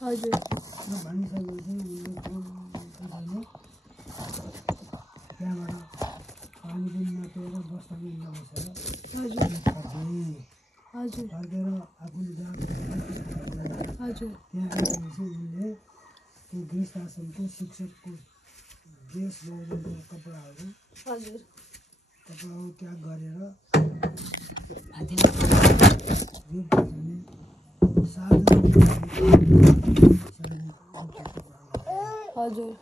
हजुर भनिसकेपछि उसले त्यहाँबाट पानी पनि नपिएर बस्न पनि नबसेर हजुर हजुर फर्केर आफूले जहाँ हजुर त्यहाँ आएपछि उनले त्यो गृहस्थ आश्रमको शिक्षकको ड्रेस लगाउनुको कपडाहरू त्याग गरेर हजुर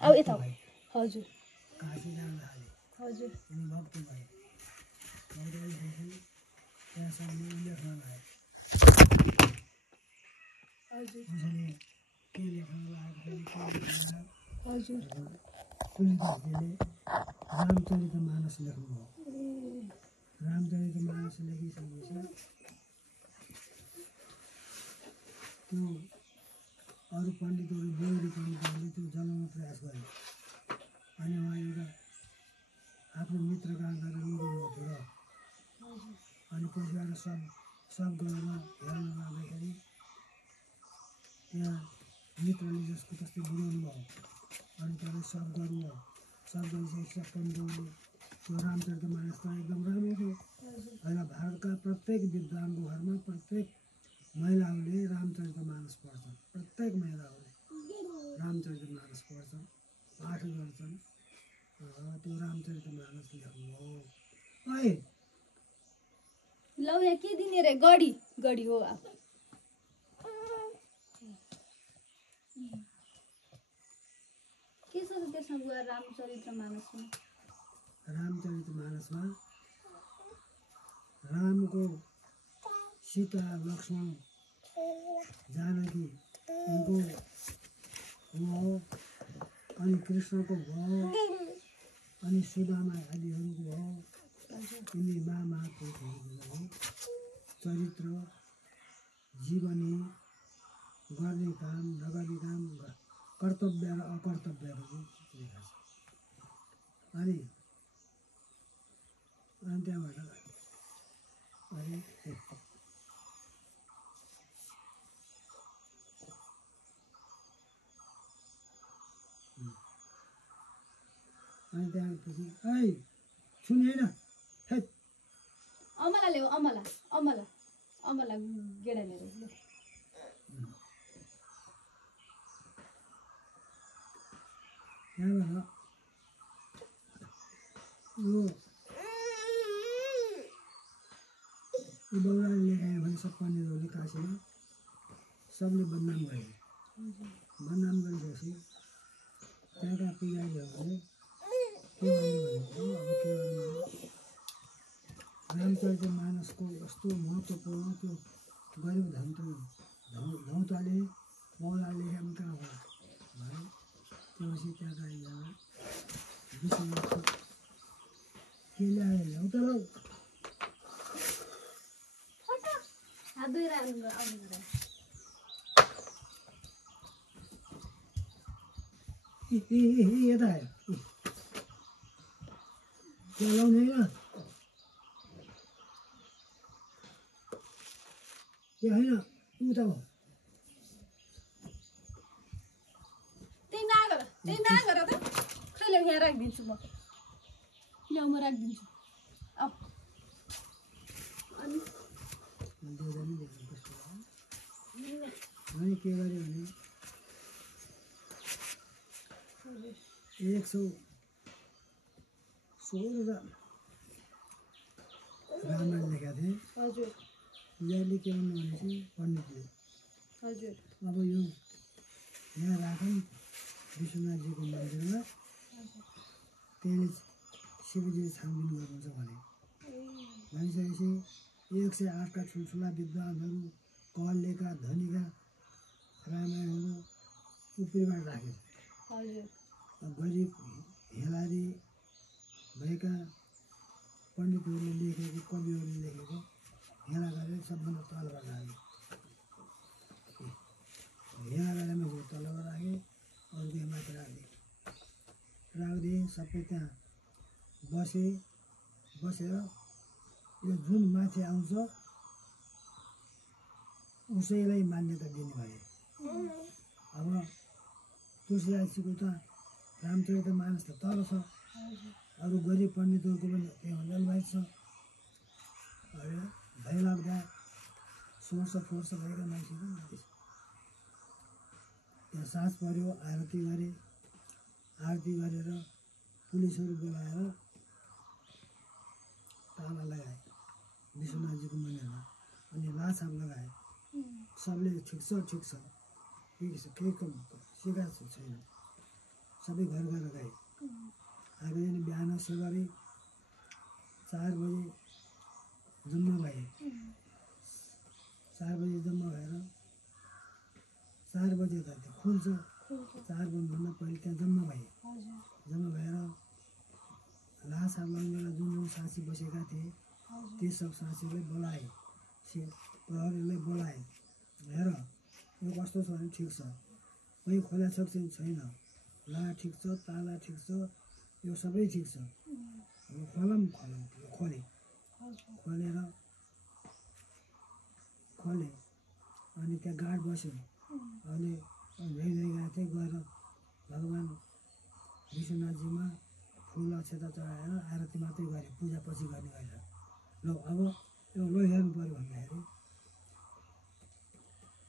अब यता हजुर काशी जान थाले हजुर अनि भक्ति भए त्यहाँसम्म लेख्न लागे हजुर उसले के लेख्न लागेको हजुर तुलसीदासजीले रामचरितमानस लेख्नुभयो रामचरितमानस लेखिसकेपछि त्यो अरू पण्डितहरू बेहुरी पण्डितहरूले त्यो जलाउन प्रयास गरे अनि उहाँ एउटा आफ्नो मित्र कहाँ गएर लुक्नुभएको थियो र अनि पछि गएर सब गरेर हेर्न लाग्दाखेरि त्यहाँ मित्रले जसको जस्तै बुझाउनु भयो अनि त्यसले सब गर्नुभयो सब गरिसकेपछि पण्डितहरूले त्यो रामचरितमानस त एकदम राम्रो थियो होइन भारतका प्रत्येक विद्वानको घरमा प्रत्येक महिलाहरूले रामचरितमानस पढ्छन् प्रत्येक महिलाहरूले रामचरितमानस पढ्छन् पाठ गर्छन् त्यो रामचरितमानस लेख्नु हो है लौ यहाँ के दिने रे गडी गडी हो अब के छ त्यसमा बुवा रामचरितमानसमा रामको सीता लक्ष्मण जानकी उनको हो अनि कृष्णको भयो अनि सुदामा आदिहरूको हो यिनी महापुरुषहरूको चरित्र जीवनी गर्ने काम नगर्ने काम कर्तव्य र अकर्तव्यहरू लेखा छ अनि त्यहाँबाट अनि त्यसपछि ऐ सुनेन अमला ल्याऊ अमला अमला अमला गेडा ल्याऊ त्यहाँबाट यो बौराले लेखायो भने सब पण्डितहरूले काशीमा सबले बदनाम गरे बदनाम गरिसकेपछि त्यहाँका पुजारीहरूले के भन्नु भनेको अब के गर्नु रामचरितमानसको यस्तो महत्त्वपूर्ण त्यो गरीब धौताले बौराले लेख्यामा कहाँ होला भने त्यसपछि त्यहाँका एकजना विश्वनाथ के ल्यायो ल्याउ त लौ यता आयो त्यहाँ लाउने होइन त्यो होइन उता हो त्यही नगर त खै ल्याउ यहाँ राखिदिन्छु म ल्याउ म राखिदिन्छु अब अनि के गर्यो भने 116 रामायण लेखेका थिए हजुर यसले के भन्नु भनेपछि पण्डितले हजुर अब यो यहाँ राखौँ विश्वनाथजीको मन्दिरमा त्यसले शिवजी छानबिन गर्नुहुन्छ भने भनिसकेपछि 108 का ठुल्ठुला विद्वानहरू कलेका धनीका रामायणहरू उपरीबाट राखे हजुर गरिब हेलारी भएका पण्डितहरूले लेखेको कविहरूले लेखेको हेला गरेर सबभन्दा तलबाट राखे हेला गरेमा हो तलबाट राखे अरू त्यहाँ माथि राखिदिए सबै त्यहाँ बसेर यो जुन माथि आउँछ उसैलाई मान्यता दिने भए। अब तुलसीदासजीको त रामचरितमानस त तल छ, अरू गरिब पण्डितहरूको पनि त्योभन्दा बाहिर छ। भइलाग्दा सोर्स फोर्स भएका मान्छेहरू माथि छ। त्यहाँ साँझ पऱ्यो, आरती गरे, आरती गरेर पुलिसहरू बोलाएर ताला लगाए विश्वनाथजीको मन्दिरमा, अनि लाछाप लगाए। सबले ठिक छ केही सिकाएको छैन, सबै घर गएर गए। आएको दिन बिहान सेवारी 4 बजे जम्मा भए। 4 बजे जम्मा भएर 4 बजे त त्यो खुल्छ, 4 बजीभन्दा पहिले त्यहाँ जम्मा भए। जम्मा भएर लाछाप लगाउने बेला जुन जुन साँची बसेका थिए ती सब साँचीलाई बोलाए, प्रहरीलाई बोलाए। हेर यो कस्तो छ भने ठिक छ, कहीँ खोला छ कि छैन, ला ठिक छ, ताला ठिक छ, यो सबै ठिक छ, खोले अनि त्यहाँ गार्ड बस्यो। अनि गएको थिएँ, गएर भगवान् विश्वनाथजीमा फुल अक्षता चढाएर आरती मात्रै गरे, पूजा पछि गर्ने गरेर। ल अब यो हेर्नु पऱ्यो भन्दाखेरि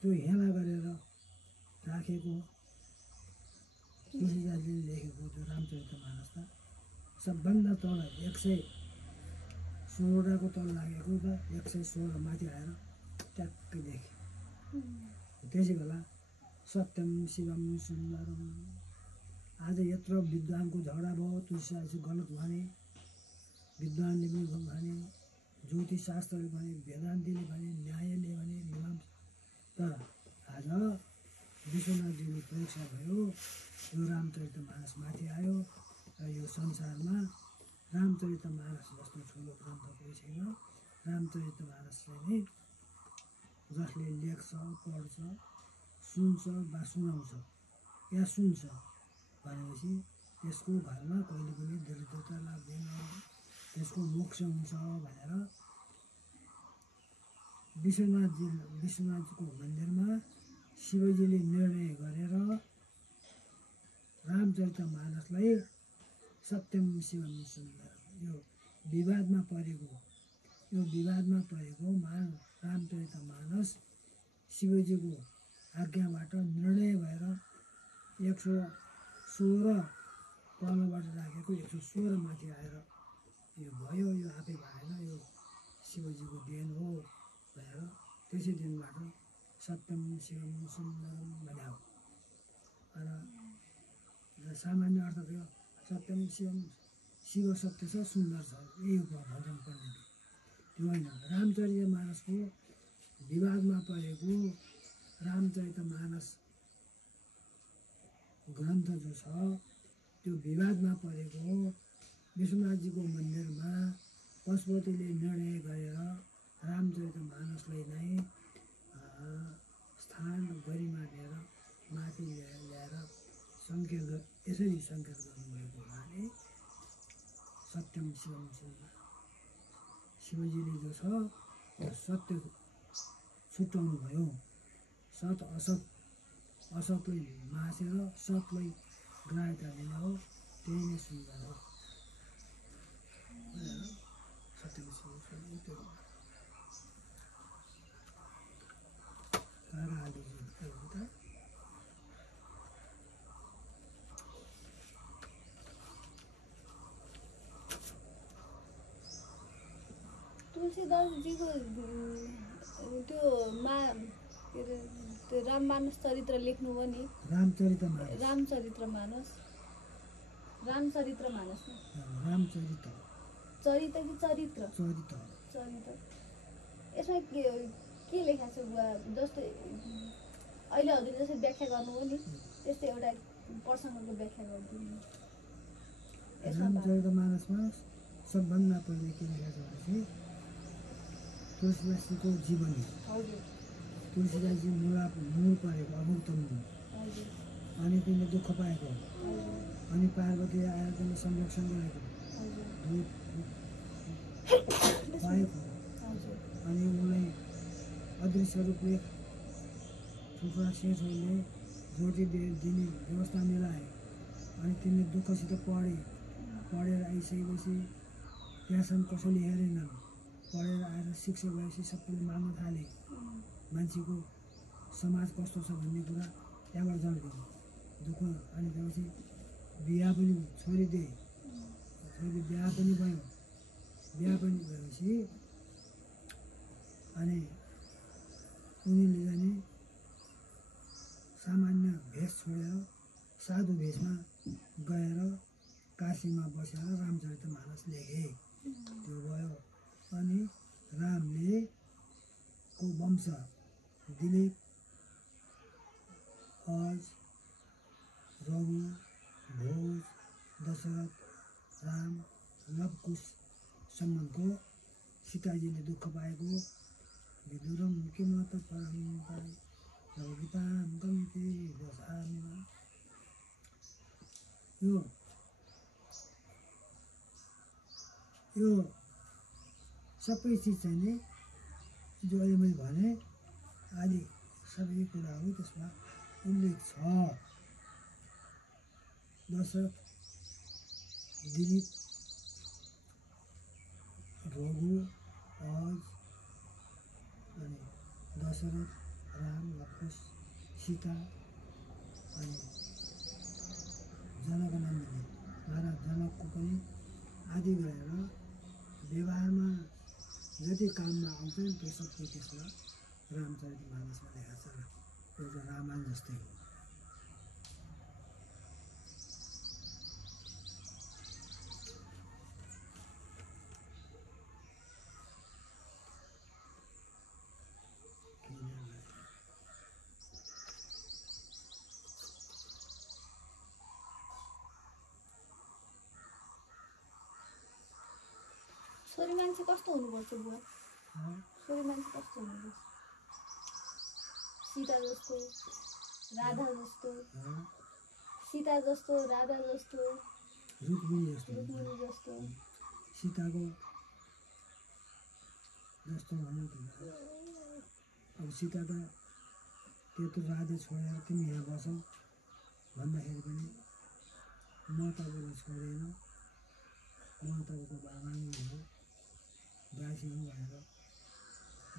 त्यो हेला गरेर राखेको तुलसीदासले लेखेको त्यो रामचरितमानस त सबभन्दा तल 116वटाको तल लागेको त 116 माथि आएर ट्याक्कै देखेँ। त्यसै बेला सत्यम शिवम सुन्दरम, आज यत्रो विद्वानको झगडा भयो, तुलसीदासले गलत भने, विद्वानले पनि भने, ज्योतिषशास्त्रले भने, वेदान्तीले भने, न्यायले भने, मीमांसा, तर आज विश्वनाथजीले परीक्षा भयो, यो रामचरितमानस माथि आयो र यो संसारमा रामचरितमानस जस्तो ठुलो ग्रन्थ कोही छैन। रामचरितमानसलाई नै जसले लेख्छ, पढ्छ, सुन्छ वा सुनाउँछ या सुन्छ भनेपछि त्यसको घरमा कहिले पनि दरिद्रता लाग्दैन, त्यसको मोक्ष हुन्छ भनेर विश्वनाथजीको मन्दिरमा शिवजीले निर्णय गरेर रामचरितमानसलाई सत्यम शिवम सुन्दरम, यो विवादमा परेको रामचरितमानस शिवजीको आज्ञाबाट निर्णय भएर 116 तलबाट राखेको 116 माथि आएर यो भयो, यो आफै भएन, यो शिवजीको देन हो भनेर त्यसै दिनबाट सत्यम शिवम सुन्दरम भन्यो। र सामान्य अर्थ थियो सत्यम शिवम, शिव सत्य छ, सुन्दर छ, यही भन्छन् पण्डितले। त्यो होइन, रामचरितमानसको विवादमा परेको रामचरितमानस ग्रन्थ जो छ त्यो विवादमा परेको विश्वनाथजीको मन्दिरमा पशुपतिले निर्णय गरेर रामचरितमानसलाई नै स्थान गरिमा दिएर माथि ल्याएर यसरी सङ्केत गर्नुभएको हुनाले सत्यम शिवम सुन्दर, शिवजीले जो छ त्यो सत्य छुट्याउनु भयो। सत असतलाई मासेर सतलाई ग्राह्यता दिने हो, त्यही नै सुन्दर हो। सत्यम शिवम सुन्दर त्यो तुलसीदासजीको त्यो के अरे त्यो राममानस चरित्र लेख्नुभयो नि, रामचरितमानस चरित्र कि चरित्र यसमा के लेखा छ बुवा? जस्तै अहिले हजुरले जसरी व्याख्या गर्नुभयो नि त्यस्तै एउटा प्रसङ्गको व्याख्या गरिदिनु। रामचरितमानसमा सबभन्दा पहिले के लेखेको छ भनेपछि तुलसीदासजीको जीवनी। तुलसीदासजी मूल परेको अभुक्त मूल, अनि तिनले दुःख पाएको, अनि पार्वती आएर तिनले संरक्षण गरेको पाएको अनि उनलाई अदृश्य रूपले ठुल्ठुला सेठहरूले रोटी दिने व्यवस्था मिलाए। अनि तिनले दुःखसित पढेर आइसकेपछि त्यहाँसम्म कसैले हेरेनन्। पढेर आएर शिक्षक भएपछि सबैले माग्न थाले। मान्छेको समाज कस्तो छ भन्ने कुरा त्यहाँबाट जान्थ्यो। दुःख अनि त्यसपछि बिहा पनि छोरी दिए। छोरी बिहा पनि भयो। बिहा पनि भएपछि अनि उनीले जाने सामान्य भेष छोडेर साधु भेषमा गएर काशीमा बसेर रामचरितमानस लेखे। त्यो भयो। अनि रामले को वंश दिलीप, अज, रघु, भोज, दशरथ, राम, लवकुश सम्मको सीताजीले दुःख पाएको विदुरम किमत परम गीताम गमिते दशामिमा। यो सबै चिज चाहिँ नि जो अहिले मैले भने आदि सबै कुराहरू त्यसमा उल्लेख छ। दशरथ, दिलीप, रघु, अज, अनि दशरथ, राम, लक्ष्मण, सीता अनि जनकनन्दनी महाराज जनकको पनि आदि गरेर व्यवहारमा जति काममा आउँछ नि त्यो सबै त्यसमा रामचरितमानसमा लेखा छ। एउटा रामायण जस्तै हो। छोरी मान्छे कस्तो हुनुपर्छ बुवा? छोरी मान्छे कस्तो हुनुपर्छ? सीता जस्तो, राधा जस्तो, सीता जस्तो, राधा जस्तो, रुक्मिणी जस्तो। सीताको जस्तो हुनु पर्छ। अब सीता त त्यत्रो राज्य छोडेर तिमी यहाँ बसौ भन्दाखेरि पनि म तपाईँलाई छोडेन, म तपाईँको बाबा नै हो, दासी हो भनेर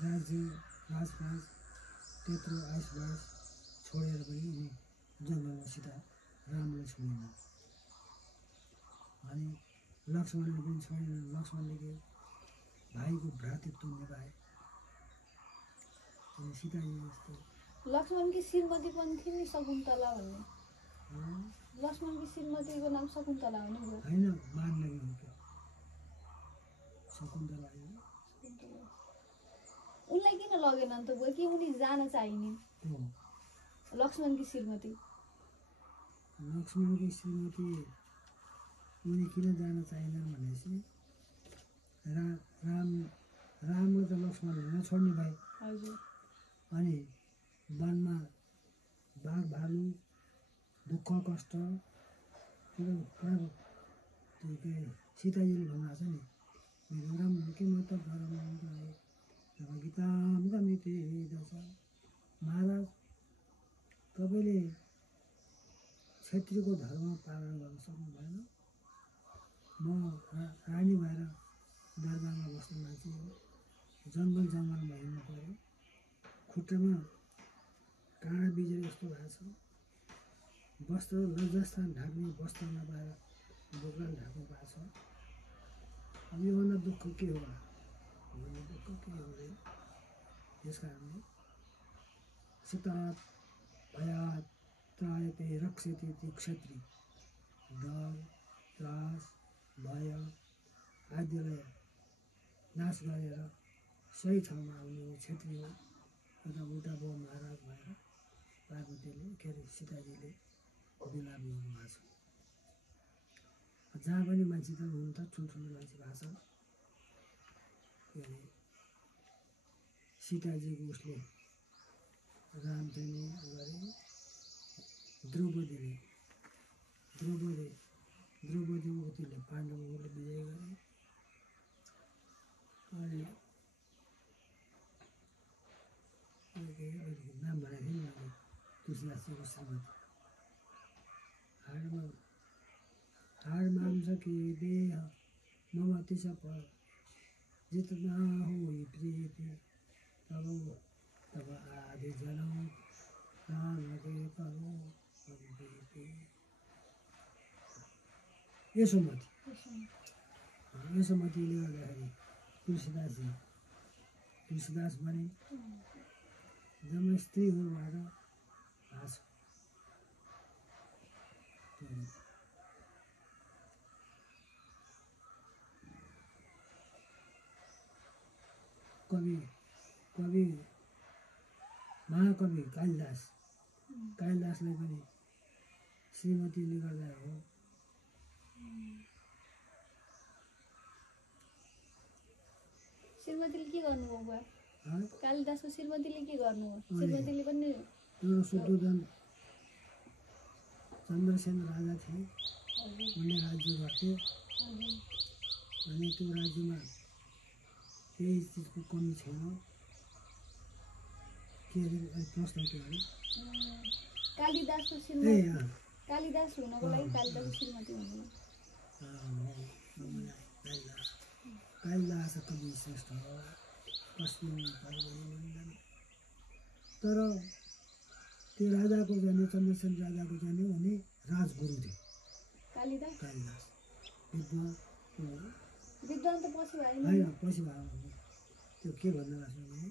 राज्य राजपाट त्यत्रो आइसबास छोडेर पनि उनी जङ्गलमा सीता रामलाई छोडेन। अनि लक्ष्मणले पनि छोडेन। लक्ष्मणले के भाइको भ्रातृत्व निभाए। अनि सीताजी जस्तो लक्ष्मणकी श्रीमती पनि थिए नि शकुन्तला भन्ने। लक्ष्मणकी श्रीमतीको नाम शकुन्तला हो नि बुवा? होइन, मान्नगी हो क्या शकुन्तला होइन। उनलाई किन लगेन अन्त बुवा? कि उनी जान चाहिने लक्ष्मणकी श्रीमती? लक्ष्मणकी श्रीमती उनी किन जान चाहिँदैन भनेपछि रामले त लक्ष्मणले नछोड्ने भए। हजुर। अनि वनमा बाघ भालु दुःख कष्ट त्यो पुरा त्यो के सीताजीले भन्नुभएको छ नि विदुरम किमत परम गीताम गमिते दशा। महाराज तपाईँले क्षेत्रीको धर्म पालन गर्न सक्नु भएन। म रानी भएर दरबारमा बस्ने मान्छे हो। जङ्गलमा हिँड्नु पऱ्यो। खुट्टामा काँडा बिजेर जस्तो भएको छ। वस्त्र लज्जास्थान ढाक्ने वस्त्र नपाएर बोक्राले ढाक्नु भएको छ। अब योभन्दा दुःख के हो? दुःख के हो रे? त्यस कारणले सतात् भयात् त्रायते रक्षते ती क्षत्री। डर, त्रास, भय आदिलाई नाश गरेर सही ठाउँमा आउने क्षेत्री हो। एउटा उल्टा बाउ महाराज भएर पार्वतीले के अरे सीताजीले बिलाप गर्नुभएको छ। जहाँ पनि मान्छे त हुनु त ठुल्ठुलो मान्छे भएको छ। के अरे सीताजीको उसले राम चाहिँ नि गरे द्रौपदीले उतिले पाण्डवहरूले विजय गरे। अनि तुलसीदासजीको श्रीमती हाड मान्छ कि देह ममति सप जितना हुई प्रीति तब आदि जनम प्राण दे करो प्रीति यसोमतीले गर्दाखेरि तुलसीदास भने जम्मै स्त्रीहरूबाट हाँस कवि महाकवि कालिदासलाई पनि श्रीमतीले गर्दा हो। श्रीमतीले के गर्नुभयो बुवा? कालिदासको श्रीमतीले के गर्नुभयो? श्रीमतीले पनि शुद्धोधन चन्द्रसेन राजा थिए, उनले राज्य गर्थे अनि त्यो राज्यमा केही चिजको कमी छैन। के अरे प्रश्न के अरे कालिदासको श्रीमती कालिदास हुनको लागि कालिदासको श्रीमती हुनु कालिदास कवि श्रेष्ठ पश्चिम पार्वतीनन्दन। तर त्यो राजाको जाने चन्द्रसेन राजाको जाने उनी राजगुरु थिए कालिदास विद्वान त पछि भएन होइन पछि भयो। त्यो के भन्न लाग्छ भने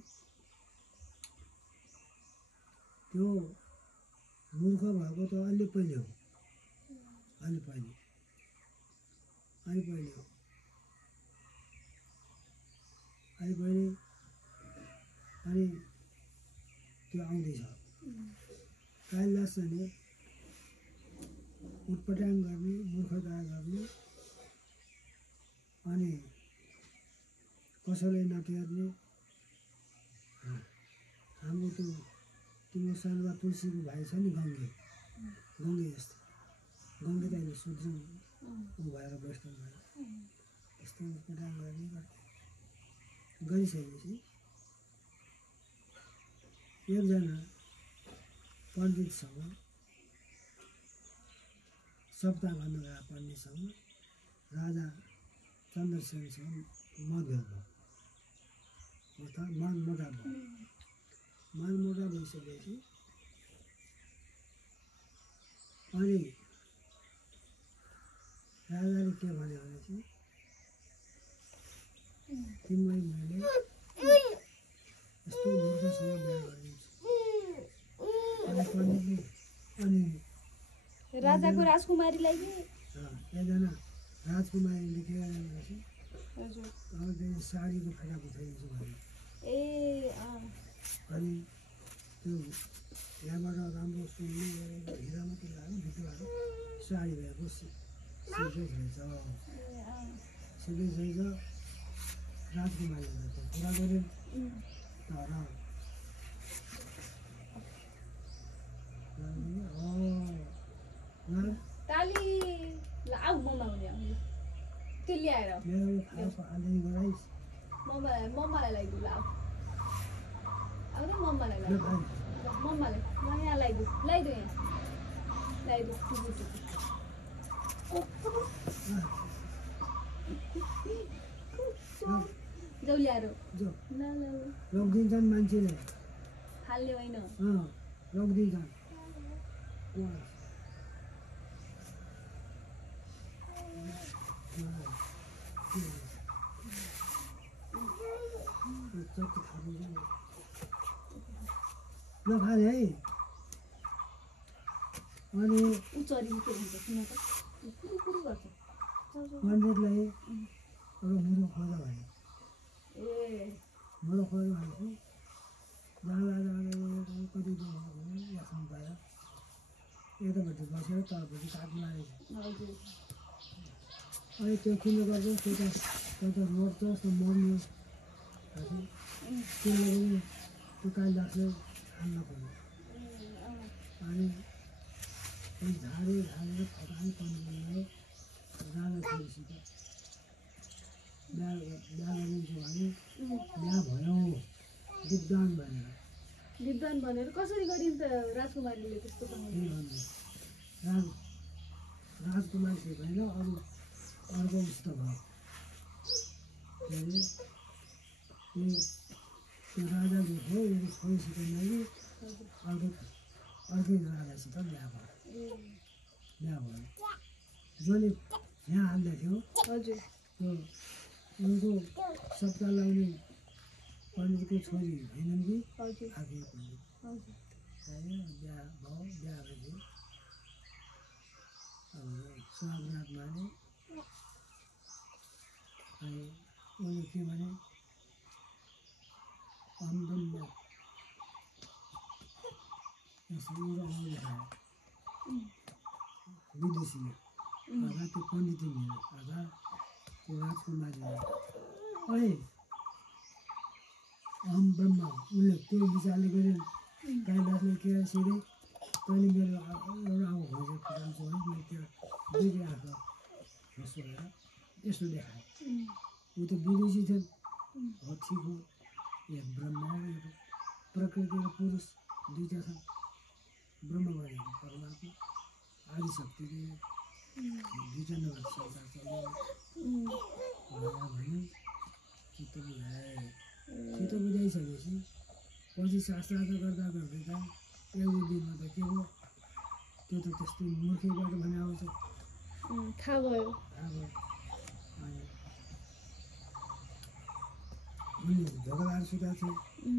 त्यो मूर्ख भएको त अलि पहिले हो अनि त्यो आउँदैछ। कालिदास चाहिँ उटपटाङ गर्ने मूर्खता गर्ने अनि कसैलाई नटेर्ने हाम्रो त्यो तिम्रो सानोमा तुलसीको भाइ छ नि गङ्गे जस्तो गङ्गे त अहिले सुत्नु ऊ भएर वैष्णव भएर यस्तो उटपटाङ गर्ने गरिसकेपछि एकजना पण्डितसँग सप्ताह गर्न गएको पण्डितसँग राजा चन्द्रसेनसँग मतभेद भयो अर्थात् मनमुटाव भइसकेपछि अनि राजाले के भन्यो भने चाहिँ तिमीलाई मैले यस्तो मूर्खसँग बिहा गरिदिन्छु। अनि पण्डितले अनि राजाको राजकुमारीलाई एकजना राजकुमारीले के गरेपछि साडीको फेटा बुझाइदिन्छु भने अनि त्यो यहाँबाट राम्रो सुन्ने हिरा मात्रै लाग्यो भित्रबाट साडी भएको सिकेज रहेछ राजकुमारीले कुरा गऱ्यो तर ताली लाउ मम्मा हुने त्यो ल्याएर मम्मालाई ल्याइदिनु लाउ आउँदै मम्मालाई ल्याइदिनु मम्मालाई म यहाँ ल्याइदिनु यहाँ ल्याइदिनु जाउ ल्याएर लगिदिन्छन् मान्छेले हाल्ने होइन लगिदिन्छन् नखाने है अनि पण्डितलाई अब मुरो खोज भने मुरो खोज भनेपछि जाँदा कति यासन पायो यतापट्टि बसेर तलपट्टि काट्नु लागेको अनि त्यो किन्नु गर्छ त्यो रोड्छ जस्तो मर्ने त्यसले पनि त्यो कालिदासले हाल्न खोज्यो अनि झारेर फटाइ पण्डितले राजा छोरीसित बिहा गरिदिन्छु भने बिहा भयो विद्वान भनेर विद्वान भनेर कसरी गरिन्छ राजकुमारीले त्यस्तो बनाउनु? राजकुमार चाहिँ भएन, अरू अर्को उस्तो भयो। के अरे त्यो राजा जो थियो यो छोरीसित मैले अर्कै राजासित बिहा भयो। जसले यहाँ हाल्दै थियो हजुर त्यो उनको सप्ताह लाउने पण्डितको छोरी होइनन् कि हजुर आफै पण्डित हजुर बिहा भयो। बिहा भएपछि सुहागरात माने अनि उनले के भने अम्बम्ब यसरी एउटा अगाडि देखायो विदेशीले अझ त्यो पण्डितले मेरो अझ त्यो राजकुमारीले अरे अहम ब्रह्म उसले त्यो विचारले गऱ्यो कालिदासले के सिधै तैँले मेरो एउटा अब भोजन खुलाउँछु है मैले त्यो दुईवटै आँखा छोएर यस्तो देखाएँ। ऊ त विदेशी थियो हो ठिक हो एक ब्रह्म हो एक प्रकृति र पुरुष दुईवटा छ। ब्रह्म भनेको परमात्मा आदिशक्तिले दुईवटा नभएर संसार चल्दैन भने चित्त बुझाए। चित्त बुझाइसकेपछि पछि शास्त्रार्थ गर्दा गर्दै त एउटा दिनमा त के भयो त्यो त त्यस्तो मूर्खबाट भने आउँछ थाहा भयो। अब उनले झगडाहरू सुधाएको थियो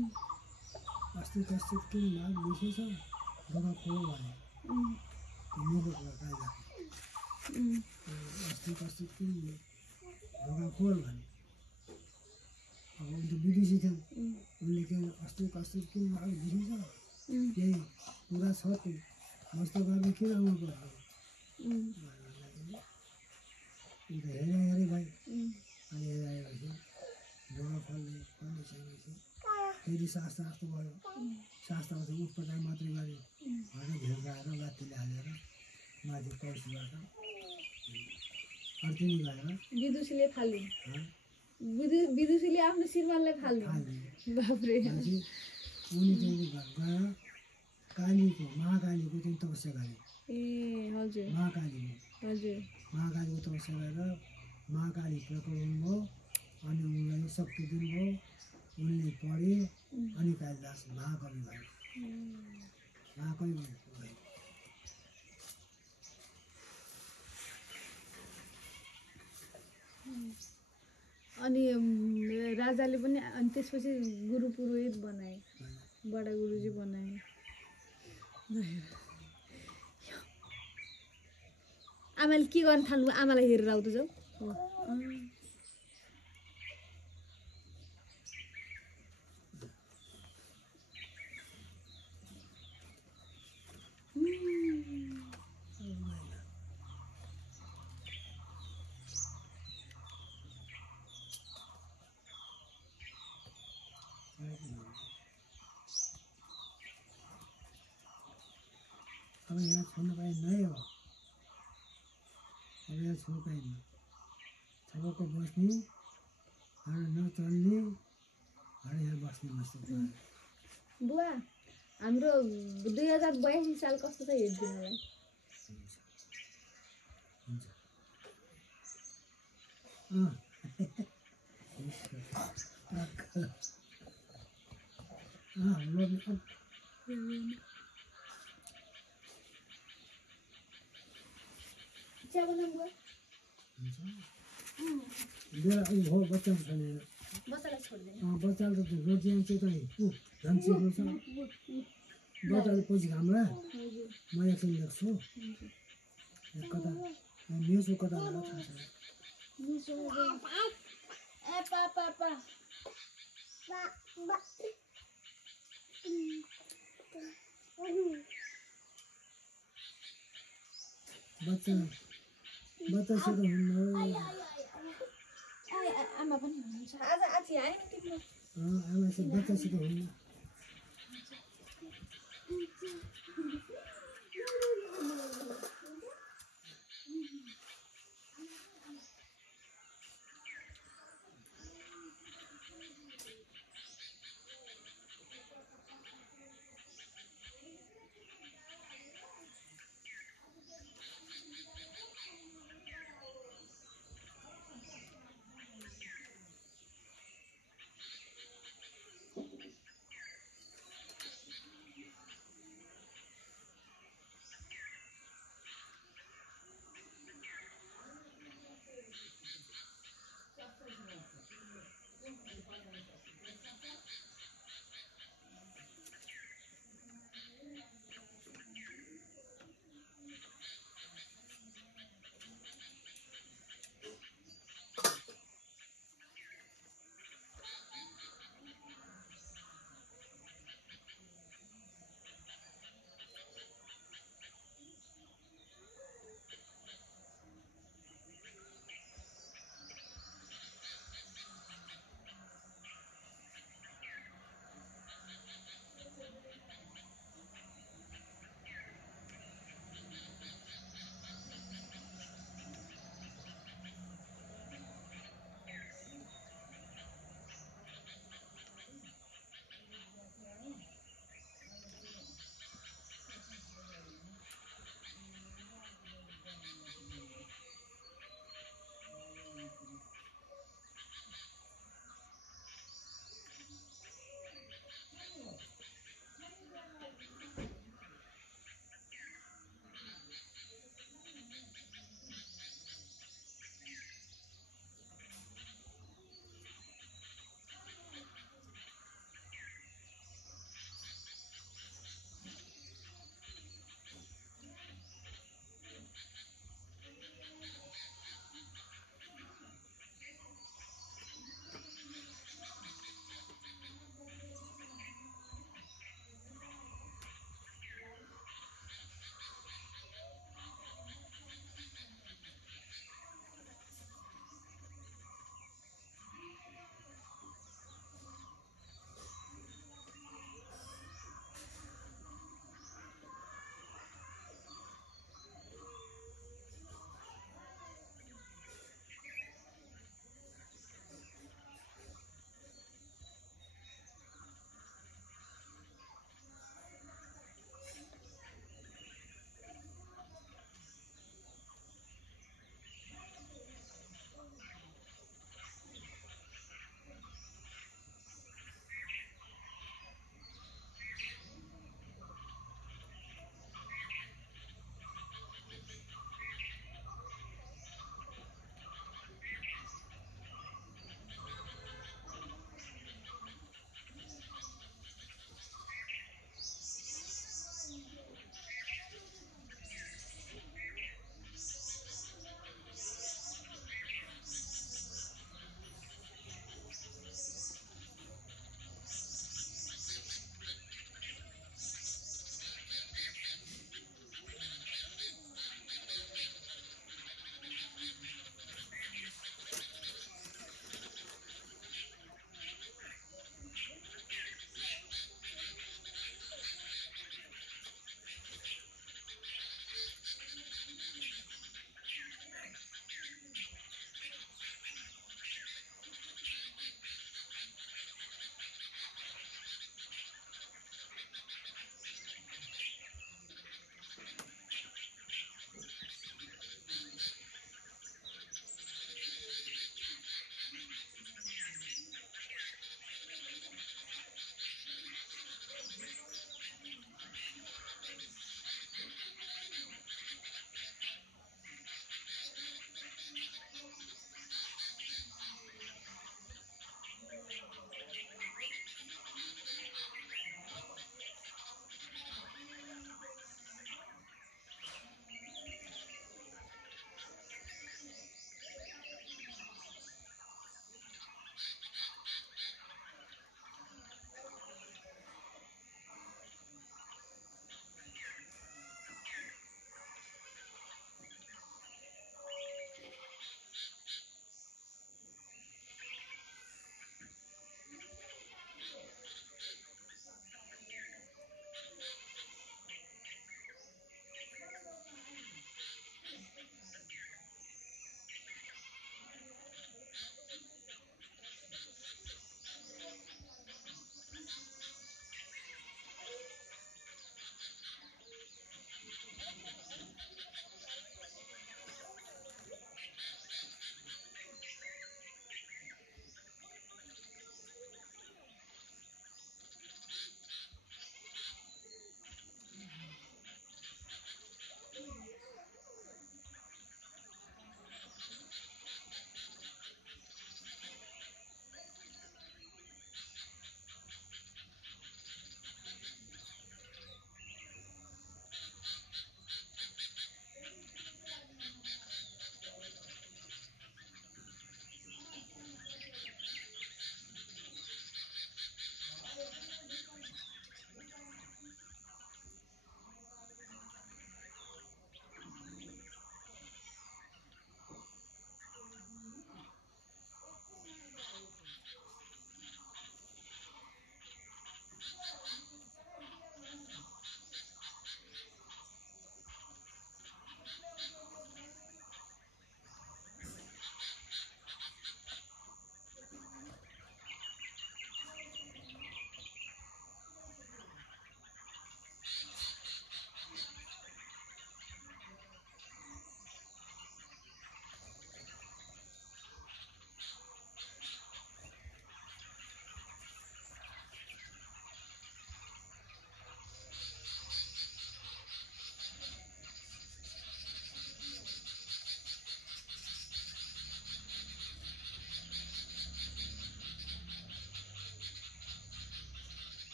अस्ति कस्तो के लाग विशेष ढोका खोलो भने मुखको कायदा अस्ति कस्तो के ढोका खोल भने अब उनी त विदेशी थियो उनले के अस्ति कस्तो के लाग विशेष केही कुरा छ त्यो मस्तो गर्ने किन आउनु पर्यो अन्त हेरे भाइ अनि हेराएपछि ढोका खोल्ने खोलिसकेपछि फेरि शास्त्रार्थ भयो। शास्त्रार्थ उत्पटाइ मात्रै गऱ्यो होइन घेर्दाएर लात्तीले हालेर माथि कौशीबाट अर्तिनी गएर विदुषीले फाल्यो। विदुषीले आफ्नो श्रीमानलाई फाल्यो। बाफ्रे उनी चाहिँ गएर कालीको महाकालीको चाहिँ तपस्या गरे। ए हजुर महाकालीको तपस्या गरेर महाकाली प्रकट हुनुभयो अनि उनलाई शक्ति दिनुभयो। उनले पढे अनि कालिदास महाकवि भए। महाकवि भए अनि राजाले पनि अनि त्यसपछि गुरु पुरोहित बनाए, बडा गुरुजी बनाए। आमाले के गर्न थाल्नु? आमालाई हेरेर आउँदै जाऊ। अब यहाँ छोड्नु पाइन्न है। अब यहाँ छोड्नु पाइन्न। छपक्क बस्ने हाड नचल्ने हाड यहाँ बस्ने जस्तो बुवा हाम्रो 2082 साल कस्तो छ हेरिदिनु होला। हो बच्चा छैन बच्चाले त रोजियान चाहिँ झन्सी रोज्छ बच्चाले पछि घाममा म एकछिन लेख्छु कता मेसो कता होला थाहा छैन। बच्चासित हुन्न आमा पनि हुनुहुन्छ आज आज आएन तिम्रो आमासित बच्चासित हुन्न।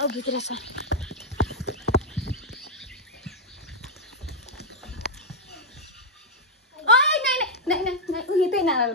अब भित्र छ ओइ नाइ नाइ नाइ नाइ उही त्यही नागर